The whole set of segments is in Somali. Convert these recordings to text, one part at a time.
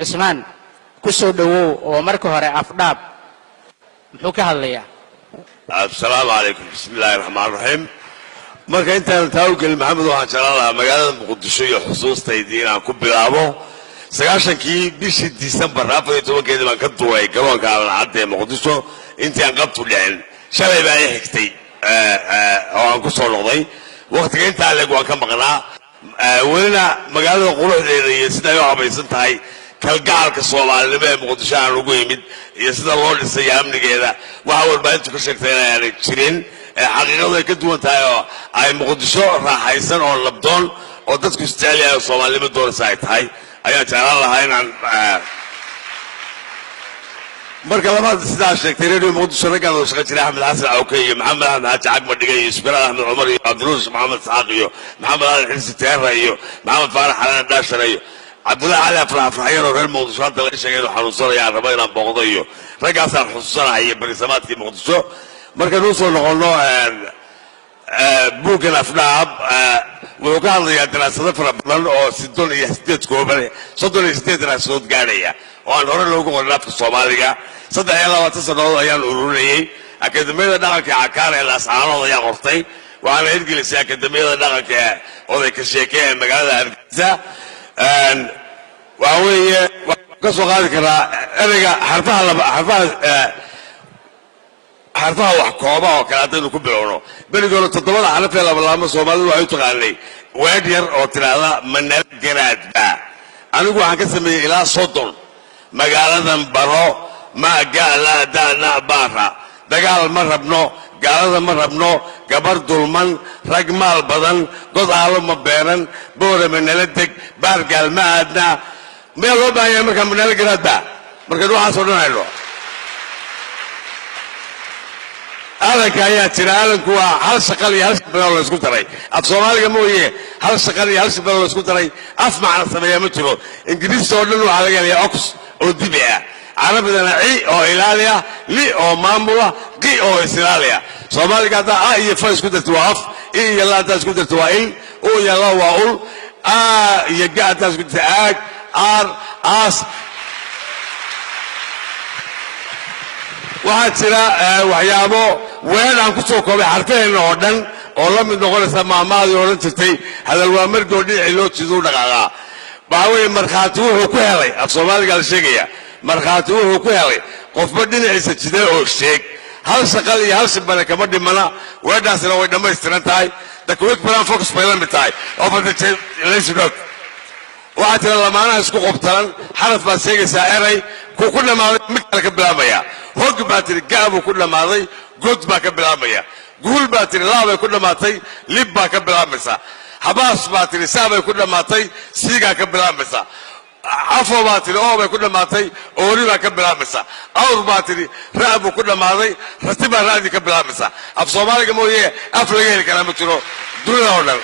عثمان كسو دو ومركو هري أفضاب محوك هالليا. السلام عليكم بسم الله الرحمن الرحيم. marka intaan taawgal maxamed waxaan jeclaan magaalada muqdisho iyo xusuustaydiin aan ku bilaabo 9kii bishii December 14keeda baan ka duulay garoonka Alcadde ee Muqdisho intii aan qabtu dhicin shalay baa ay xigtay oo aan ku soo noqday waqtiga inta leeg waan ka maqnaa welina magaalada quruxdeeda iyo sida ay u habaysan tahay kalgaalka Soomaalida ee Muqdisho aan ugu yimid iyo sida loo dhisay amnigeeda waxa warbaahintu ka sheegtay inay jirin xaqiiqadu ay ka duwan tahay oo ay Muqdisho raaxaysan oo labdoon oo dadku isticmaalayaan Soomaalida dooraysa ay tahay ayaa jeclaan lahaa inaan marka labaad sidaa sheegtay reer Muqdisho ragga oo shaqo jiray Axmed Xasan Cawke iyo Maxamed Axmed Xaaji Cagma Dhigay iyo Isbiraal Axmed Cumar iyo Cabdiruus Maxamed Saaq iyo Maxamed Ali Xilsi Teera iyo Maxamed Faarax Xalan Dhaashar iyo Cabdullaahi Ali Afraxayeen oo reer Muqdisho hadda la sheegay inuu xanuunsanaya raba inaan booqdo iyo raggaas aan xusuusanahay bariisamaadkii Muqdisho marka noo soo noqono buugan afdhaab wuxuu ka hadlayaa daraasado fara badan oo 38 daraasadood gaadhaya oo aan hore loogu qorin afka Soomaaliga 23 sanadood ayaan ururinayay akademiyada dhaqanka Cakaar ee Laascaanood ayaa qortay waxaana hirgelisay akademiyada dhaqanka oday ka sheekeeya magaalada Hargeysa waxa weeye ka soo qaadi karaa ereyga xarfaha wax kooba oo kala hadaynu ku bilowno berigoona 7 xaraf ee laba Soomaalidu waxay u taqaanay weed yar oo tiraada manal garaadba anigu waxaan ka sameeyay ilaa 30 magaaladan baro ma gaala daana baara dagaal ma rabno gaalada ma rabno gabar dulman rag maal badan god aalo ma beeran boore manala deg baar gaal ma aadna meel loo baahan yahay marka manal garaadba marka waxaas oo dhan haylo أنا يا ترى أنا كوا هل شقل يا هل شقل ولا سكوت رأي الصومالي كمويه هل شقل يا هل شقل ولا سكوت رأي أسمع عن السماء مترو إنجليز صورنا على جالي أوكس ودبيع عربنا عي أو إيطاليا لي أو مامبولا قي أو إسرائيليا صومالي كذا يفاز سكوت توقف إيه يلا تسكوت توائل أو يلا وأقول يجا تسكوت أك أس waxaa jira waxyaabo weel aan ku soo koobay xarfeen oo dhan oo la mid noqonaysa maamaadii oran jirtay hadal waa markoo dhinaci loo jido dhaqaaqa baaweey markhaati wuxuu ku helay af Soomaaliga la sheegaya markhaati wuxuu ku helay qofba dhinaciisa jiday oo sheeg hal shaqal iyo hal shibana kama dhimana weedhaasina way dhammaystiran tahay the quick plan focus bay la mid tahay oo fadhiisay leesudog waxaa jira lamaanaha isku qobtalan xaraf baa sheegaysaa eray ku dhamaaday mid kale ka bilaabaya hog baatiri gaabu ku dhamaaday god baa ka bilaabaya guul baatiri laabay ku dhamaatay lib baa ka bilaabaysa habaas baatiri saabay ku dhamaatay siiga ka bilaabaysa afo baatiri oo bay ku dhamaatay oori baa ka bilaabaysa awr baatiri raabu ku dhamaaday ratiba raadi ka bilaabaysa af Soomaaliga mooyee af laga heli karaa ma jiro dunida oo dhan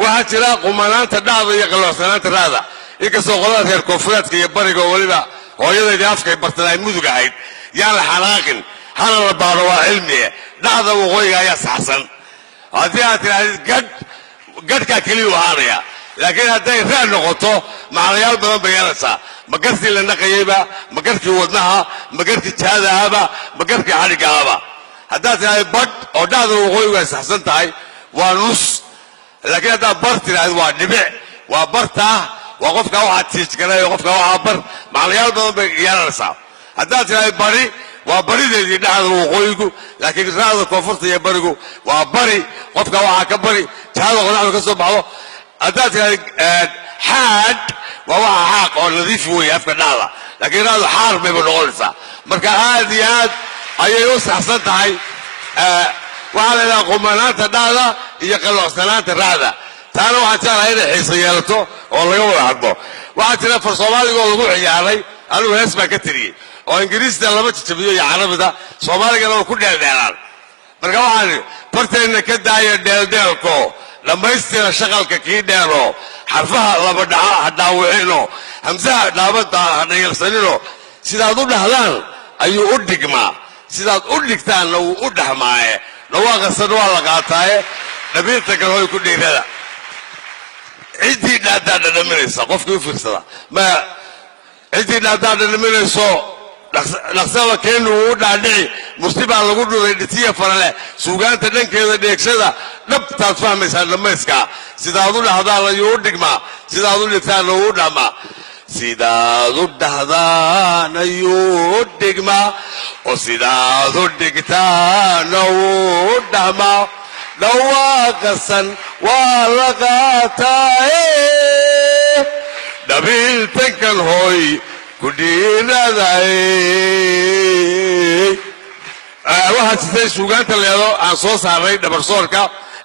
waxaa jira qumanaanta dhacda iyo qaloocsanaanta raada inkastoo qolada reer koonfureedka iyo bariga waliba hooyadeedii afkay bartay ay mudug ahayd yaan la xanaaqin hana la baaro waa cilmi dhacda waqooyiga ayaa saxsan haddii aad tirahdid gadhkaa keliya u ahaanaya laakiin hadday raad noqoto macnayaal badan bay yeelaysaa ma garkii la naqayeyba ma garkii wadnaha ma garkii jaadahaba ma garkii xadhigahaba haddaad tirahdid badh oo dhacda waqooyigu ay saxsan tahay waa nus laakiin haddaad bar tirahdid waa dhibic waa bartaa وقفك واحد تيجي وقفك واحد بر معليال بدون بيجالسا هذا ترى بري وبري ذي ده وقويكو لكن هذا كفرت يا بريكو وبري قفك واحد كبري هذا غنى كسب بعضه هذا ترى حاد وواحد حاق أو نظيف هو يفكر هذا لكن هذا حار ما بنقولسا مركا هذه أيوس حصلت هاي وعلى القمانات هذا يقلوا سنوات الرادة taana waxaa jeclahay inay xiiso yeelato oo laga wada hadlo waxaa jira far Soomaaliga oo lagu ciyaaray anigu hees baan ka tiriyay oo Ingiriisda lama jajabiyo iyo Carabida Soomaaligana oo ku dheeldheelaan marka waxaan barteena ka daaya dheeldeelko dhamaystira shaqalka kii dheero xarfaha laba dhaca hadaawicino hamsaha dhaabada hadheelsanino sidaad u dhahdaan ayuu u dhigmaa sidaad u dhigtaanna uu u dhaxmaaye dhawaaqa san waa la qaataaye dhabiirta kale way ku dheerada ciddii dhaadhaadhadhaminaysa qofkii u fiirsada ma ciddii dhaadhaadhadhaminayso dhaqsada keenu uu dhaadhici murtibaa lagu dhuray dhitiya farale suugaanta dhankeeda dheegsada dhabtaad fahmaysaa dhammayskaa sidaad u dhahdaan ayuu u dhigmaa sidaad u dhigtaan uu u dhamaa sidaad u dhahdaan ayuu u dhigmaa oo sidaad u dhigtaan uu u dhamaa dhawaaqasan waa la qaataaye dhabiiltankan hooy ku dhiiraday waxaa jirtay suugaanta leedo aan soo saaray dhabarsoorka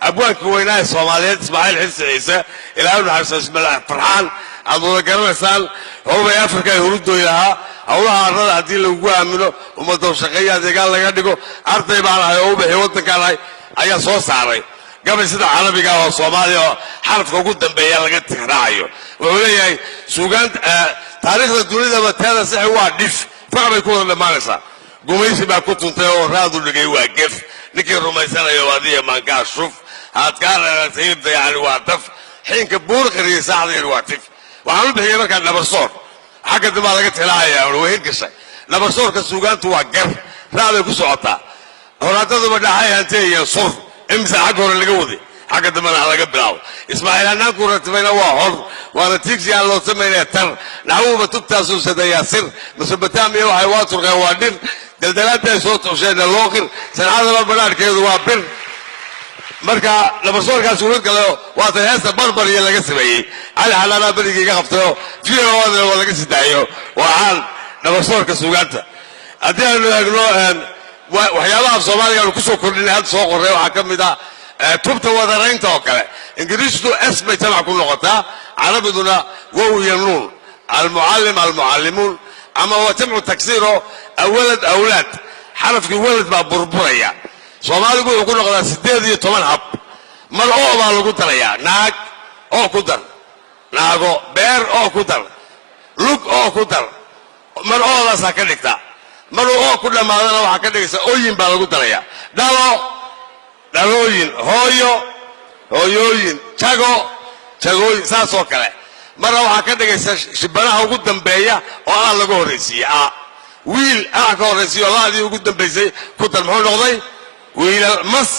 abwaanka weynaa ee soomaaliyeed ismaaciil xilsi ciise ilaahay u naxariisto ismaaciil farxaan aad wada garanaysaan howlbay afrika ay hurudooy lahaa howlaha arrada haddii lagugu aamino ummadoo shaqeeya adeegaan laga dhigo arday baan ahay oo u bixi waddankaan ahay ayaa soo saaray gabay sida carabiga oo soomaaliya oo xarafka ugu dambeeya laga tixraacayo wuxuu leeyahay suugaanta taariikhda dunidaba teeda sixi waa dhif fac bay ku wada dhammaanaysaa gumaysi baa ku tuntay oo raadu dhigay waa gef ninkii rumaysanayo adiya maankaa shuf haadkaa reerasayibda yani waa daf xiinka buur qariya saacdayr waa tif waxaan u bixiyey markaa dhabarsoor xagga dambaa laga tixraacaya way hirgashay dhabarsoorka suugaantu waa gar raabay ku socotaa horaadaduba dhaxay hanteeyeen sur imsa xagga hore laga waday xagga dambana laga bilaabo ismaaciil hanaanku ratibayna waa hor waana tiigsi aan loo samaynaya tar naxwuuba tubtaasuu sadeeyaa sir mesobotaamiya waxay waa turqeen waa dhir daldalaadda ay soo toosheenna looqir sancadaba banaadhkeedu waa bir marka dhabarsoorkaas urid kale waatan heesta barbar iyo laga sameeyey cali xalaanaa berigii iga qabtayoo fiyoodana waa laga sidaayo waa caan dhabarsoorka suugaanta haddii aynu eegno waxyaabaha af soomaaliga aanu kusoo kordhinay hadda soo qorray waxaa ka mid ah tubta wadaraynta oo kale ingiriistu s bay jamac ku noqotaa carabiduna wow iyo nuun almucallim almucallimuun ama waa jamcu taksiiro awalad awlaad xarafkii walad baa burburaya soomaaligu wuxuu ku noqdaa 18 hab mar oo baa lagu darayaa naag oo ku dar naago beer oo ku dar lug oo ku dar mar oodaasaa ka dhigta mar oo ku dhammaadana waxaa ka dhigaysa ooyin baa lagu darayaa dhalo dhalooyin hooyo hooyooyin jago jagooyin saasoo kale marna waxaa ka dhigaysa shibanaha ugu dambeeya oo aan laga horraysiiye wiil aa ka horraysiiyo laadii ugu dambaysay ku dar muxuu noqday wiilal mas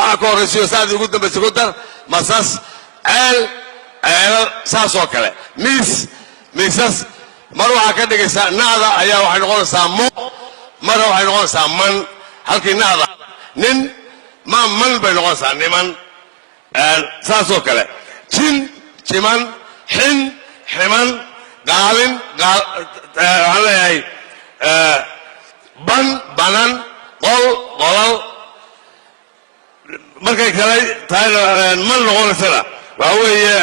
aa ka horraysiiyo saadii ugu dambaysay ku dar masas ceel ceelal saasoo kale miisas mar waxaa ka dhigaysaa naada ayaa waxay noqonaysaa mo marna waxay noqonaysaa man halkii naada nin man bay noqonaysaa niman saasoo kale jin jiman xin ximan qaalin waxaan leeyahay ban banan qol qolal markay kale tahay man noqonaysana waxaa weeye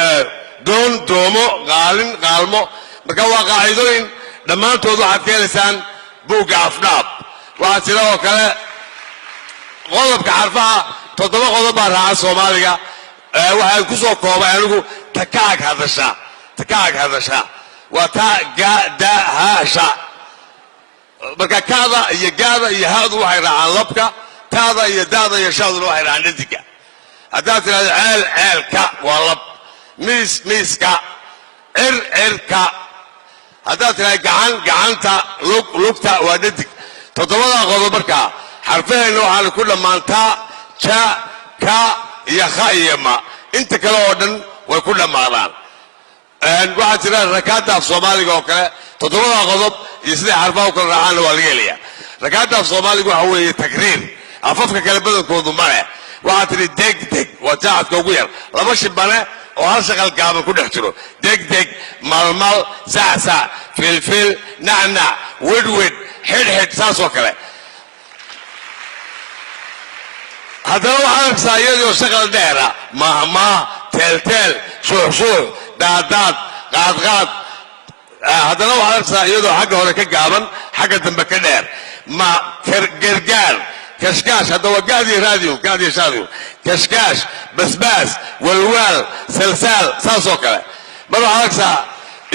doon doomo qaalin qaalmo marka waa qaacidooyin dhammaantood waxaad ka helaysaan buugga afdhaab waxaa jira oo kale qodobka xarfaha 7 qodob baa raaca soomaaliga waxaan ku soo koobay anigu takaag hadasha waa ta ga da ha sha marka kaada iyo gaada iyo haadu waxay raacaan labka taada iyo daada iyo shaaduna waxay raacaan dhadiga haddaad tiraahdo ceelka waa lab miiska cirka haddaad tiraahdo gacanta lugta waa dhadig 7 qodob markaa xarfaheenna waxaana ku dhammaantaa ja ka iyo kha iyo ma inta kale oo dhan way ku dhammaadaan waxaa jira rakaadda af soomaaliga oo kale 7 qodob iyo sidai xarfaha u kala raacaanna waa laga helayaa rakaadda af soomaaliga waxa weeye takriir afafka kale badankoodu male waxaa tidhi degdeg waa jaacadka ugu yar 2 shibane oo hal shaqal gaaban ku dhex jiro degdeg malmal sacsac filfil nacnac wedwed xidhxidh saasoo kale haddana waxaa arkaysaa iyadoo shaqal dheera mahmah teelteel shuuxshuux daadaad qaadqaad haddana waxaad arkaysaa iyadoo xagga hore ka gaaban xagga dambe ka dheer ma gargaar kashkaash hadda waa gaadiyo shaadiyo kashkaash basbaas walwaal salsaal saasoo kale mar waxaad arkaysaa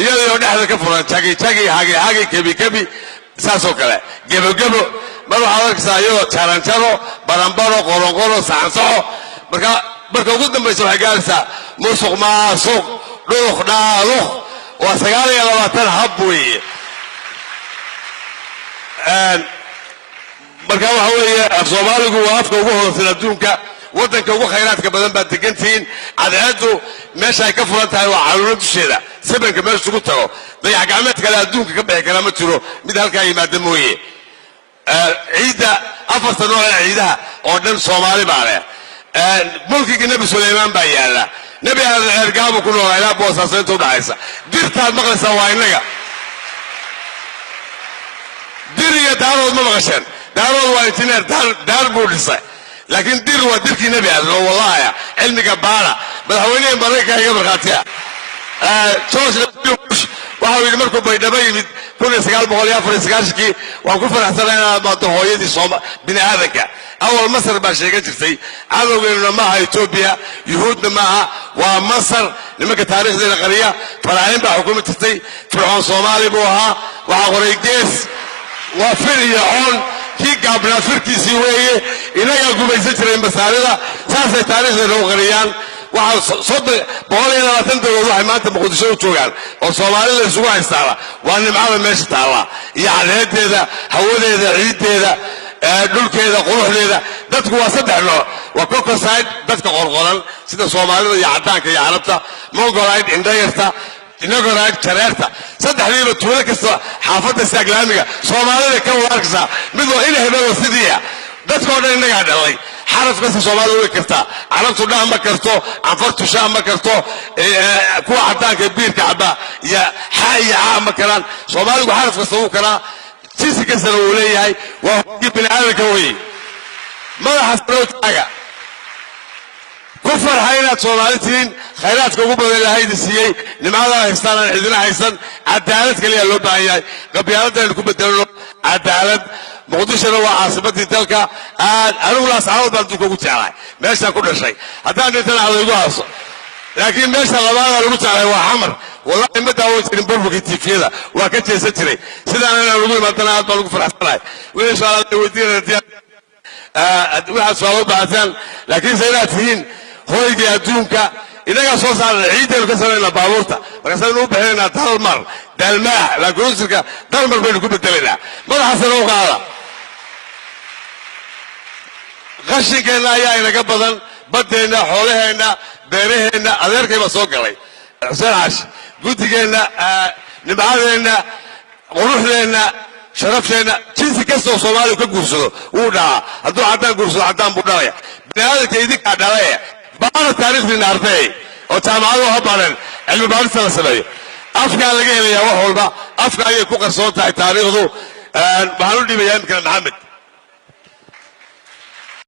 iyadoo dhexda ka furan jagi hagi kebi saasoo kale gebogebo mar waxaad arkaysaa iyadoo jaranjaro barambaro qoronqoro saxansaxo marka ugu dambaysa waxay gaaraysaa musuq maasuq dhuuq dhaaduq waa 29 hab weeye marka waxa weeye af Soomaaligu waa afka ugu hodansan adduunka waddanka ugu khayraadka badan baa degantiin cadceedu meesha ay ka furan tahay waa caluula dusheeda sabanka meesha ugu tago dayax gacmeed kale adduunka ka bixi kara ma jiro mid halkaa yimaada mooye ciidda afarta nooc ee ciidaha oo dhan Soomaali baa leh mulkiga Nabi Suleymaan baa yaala nabi ergaabu ku noolaa ilaa boosaaso inta u dhaxaysa dirtaad maqlaysaa waa innaga dir iyo daarood ma maqasheen daarood waa injineer daar buu dhisay laakiin dir waa dirkii nabi aadam oo wallahi cilmiga baara madaxweynaha Mareykanka iga markhaatiya George Bush waxa uu yidhi markuu baydhabo yimid 1994 waan ku faraxsanahay inaad maanta hooyadii bini aadanka awal Masar baa sheegan jirtay cadowgeennuna maaha Ethiopia yuhuudna maaha waa Masar nimanka taariikhdeena qariya faraahin baa xukumi jirtay fircoon Soomaali buu ahaa waxa qoray gees waa fircoon kii gaabnaa firkiisii weeye inaga gumaysan jiray masaarida saasay taariikhdeena u qariyaan waxa 120 dowladood waxay maanta Muqdisho u joogaan oo Soomaalida isugu haystaan waa nimcada meesha taala iyo caleedeeda hawadeeda ciideeda dhulkeeda quruxdeeda dadku waa saddex nooc waa Caucasoid dadka qorqoran sida Soomaalida iyo cadaanka iyo Carabta Mongoloid indhayarta Inagoride jareerta saddexdiiba tuulo kasta xaafadda Islaamiga Soomaalida ka warkasa mid waa in hebelo sidiya dadkoo dhan inaga dhalay xaraf kasta Soomaalidu way kartaa carabtu dhaam ma karto anfartu shaam ma karto kuwa cadaanka biirka caba ya xaaya ma karaan Soomaaligu xaraf kasta uu karaa sisi kasta uu leeyahay waa ibn aalka way madaxa sarootaga ku farxaynaad Soomaalitiin khayraadka ugu badan Ilaahay siiyay nimcada haystaan cidina haysan cadaalad kaliya loo baahan yahay qabyaaladda ku bedelno cadaalad Muqdisho waa caasimadii dalka anigu la saacad baan ku jeclahay meesha ku dhashay haddaan intaan adigu haaso laakiin meesha labaad lagu jeclahay waa xamar wallahi ma daawo jirin burburkii tifiyada waa ka jeesan jiray sidaan aan ugu imaadana aad baan ugu faraxsanahay wixii su'aalaad weydiinayaan waxa su'aalo baahan laakiin sayratiin hoyga adduunka inaga soo saaray ciidan ka sameeyna baabuurta markaasaan u baahanaa dalmar la groosirka dalmar baynu ku bedelayna madaxa sare u qaada qashinkeena ayaa inaga badan badeena xoolaheena beeraheena adeerkayba soo galay Xuseen Caash gudigeena nimcadeena quruxdeena sharafteena jinsi kasta oo Soomaali ka guursado uu dhaca hadduu cadaan guursado cadaan buu dhalaya bini'aadamka idinka dhalaya baana taariikhdiina arday oo jaamacadu ha baran cilmi baaris la sameeyo afka laga helayaa wax walba afka ayay ku qarsoon tahay taariikhdu waxaan u dhibayaa imkaan Maxamed